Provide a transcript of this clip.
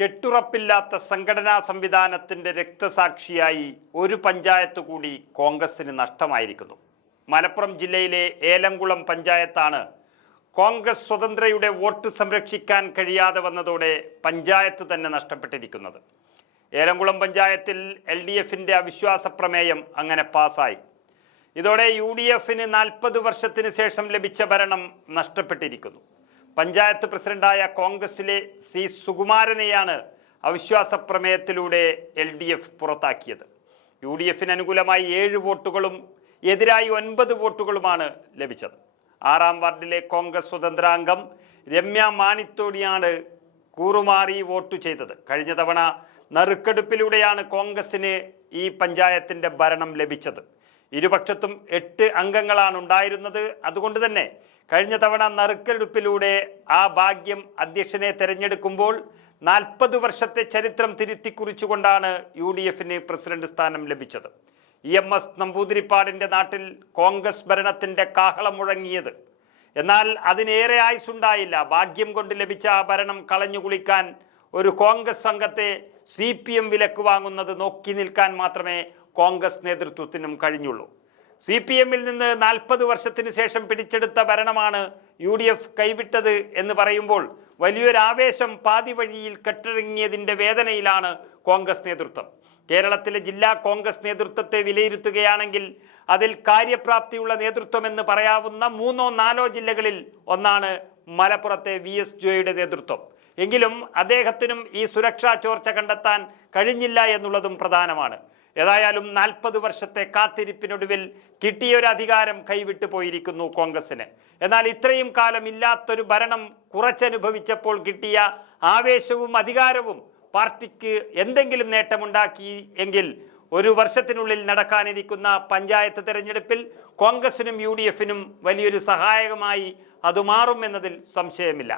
കെട്ടുറപ്പില്ലാത്ത സംഘടനാ സംവിധാനത്തിൻ്റെ രക്തസാക്ഷിയായി ഒരു പഞ്ചായത്ത് കൂടി കോൺഗ്രസിന് നഷ്ടമായിരിക്കുന്നു. മലപ്പുറം ജില്ലയിലെ ഏലംകുളം പഞ്ചായത്താണ് കോൺഗ്രസ് സ്വതന്ത്രയുടെ വോട്ട് സംരക്ഷിക്കാൻ കഴിയാതെ വന്നതോടെ പഞ്ചായത്ത് തന്നെ നഷ്ടപ്പെട്ടിരിക്കുന്നത്. ഏലംകുളം പഞ്ചായത്തിൽ LDFിൻ്റെ അവിശ്വാസ പ്രമേയം അങ്ങനെ പാസ്സായി. ഇതോടെ UDFന് 40 വർഷത്തിന് ശേഷം ലഭിച്ച ഭരണം നഷ്ടപ്പെട്ടിരിക്കുന്നു. പഞ്ചായത്ത് പ്രസിഡന്റായ കോൺഗ്രസിലെ C സുകുമാരനെയാണ് അവിശ്വാസ പ്രമേയത്തിലൂടെ LDF പുറത്താക്കിയത്. UDFന് അനുകൂലമായി 7 വോട്ടുകളും എതിരായി 9 വോട്ടുകളുമാണ് ലഭിച്ചത്. 6-ാം വാർഡിലെ കോൺഗ്രസ് സ്വതന്ത്രാംഗം രമ്യ മാണിത്തോടിയാണ് കൂറുമാറി വോട്ട് ചെയ്തത്. കഴിഞ്ഞ തവണ നറുക്കെടുപ്പിലൂടെയാണ് കോൺഗ്രസിന് ഈ പഞ്ചായത്തിൻ്റെ ഭരണം ലഭിച്ചത്. ഇരുപക്ഷത്തും 8 അംഗങ്ങളാണ് ഉണ്ടായിരുന്നത്. അതുകൊണ്ട് തന്നെ കഴിഞ്ഞ തവണ നറുക്കെടുപ്പിലൂടെ ആ ഭാഗ്യം അധ്യക്ഷനെ തെരഞ്ഞെടുക്കുമ്പോൾ 40 വർഷത്തെ ചരിത്രം തിരുത്തിക്കുറിച്ചുകൊണ്ടാണ് UDFന് പ്രസിഡന്റ് സ്ഥാനം ലഭിച്ചത്. EMS നമ്പൂതിരിപ്പാടിൻ്റെ നാട്ടിൽ കോൺഗ്രസ് ഭരണത്തിൻ്റെ കാഹളം മുഴങ്ങിയത്. എന്നാൽ അതിനേറെ ആയുസുണ്ടായില്ല. ഭാഗ്യം കൊണ്ട് ലഭിച്ച ആ ഭരണം കളഞ്ഞുകുളിക്കാൻ ഒരു കോൺഗ്രസ് സംഘത്തെ CPM വിലക്ക് വാങ്ങുന്നത് നോക്കി നിൽക്കാൻ മാത്രമേ കോൺഗ്രസ് നേതൃത്വത്തിനും കഴിഞ്ഞുള്ളൂ. CPMൽ നിന്ന് 40 വർഷത്തിന് ശേഷം പിടിച്ചെടുത്ത ഭരണമാണ് UDF കൈവിട്ടത് എന്ന് പറയുമ്പോൾ വലിയൊരു ആവേശം പാതി വഴിയിൽ കെട്ടിറങ്ങിയതിൻ്റെ വേദനയിലാണ് കോൺഗ്രസ് നേതൃത്വം. കേരളത്തിലെ ജില്ലാ കോൺഗ്രസ് നേതൃത്വത്തെ വിലയിരുത്തുകയാണെങ്കിൽ അതിൽ കാര്യപ്രാപ്തിയുള്ള നേതൃത്വമെന്ന് പറയാവുന്ന 3-4 ജില്ലകളിൽ ഒന്നാണ് മലപ്പുറത്തെ VS ജോയിയുടെ നേതൃത്വം. എങ്കിലും അദ്ദേഹത്തിനും ഈ സുരക്ഷാ ചോർച്ച കണ്ടെത്താൻ കഴിഞ്ഞില്ല എന്നുള്ളതും പ്രധാനമാണ്. ഏതായാലും 40 വർഷത്തെ കാത്തിരിപ്പിനൊടുവിൽ കിട്ടിയൊരു അധികാരം കൈവിട്ടു പോയിരിക്കുന്നു കോൺഗ്രസിന്. എന്നാൽ ഇത്രയും കാലം ഇല്ലാത്തൊരു ഭരണം കുറച്ചനുഭവിച്ചപ്പോൾ കിട്ടിയ ആവേശവും അധികാരവും പാർട്ടിക്ക് എന്തെങ്കിലും നേട്ടമുണ്ടാക്കി എങ്കിൽ 1 വർഷത്തിനുള്ളിൽ നടക്കാനിരിക്കുന്ന പഞ്ചായത്ത് തെരഞ്ഞെടുപ്പിൽ കോൺഗ്രസിനും UDFനും വലിയൊരു സഹായകമായി അത് മാറും എന്നതിൽ സംശയമില്ല.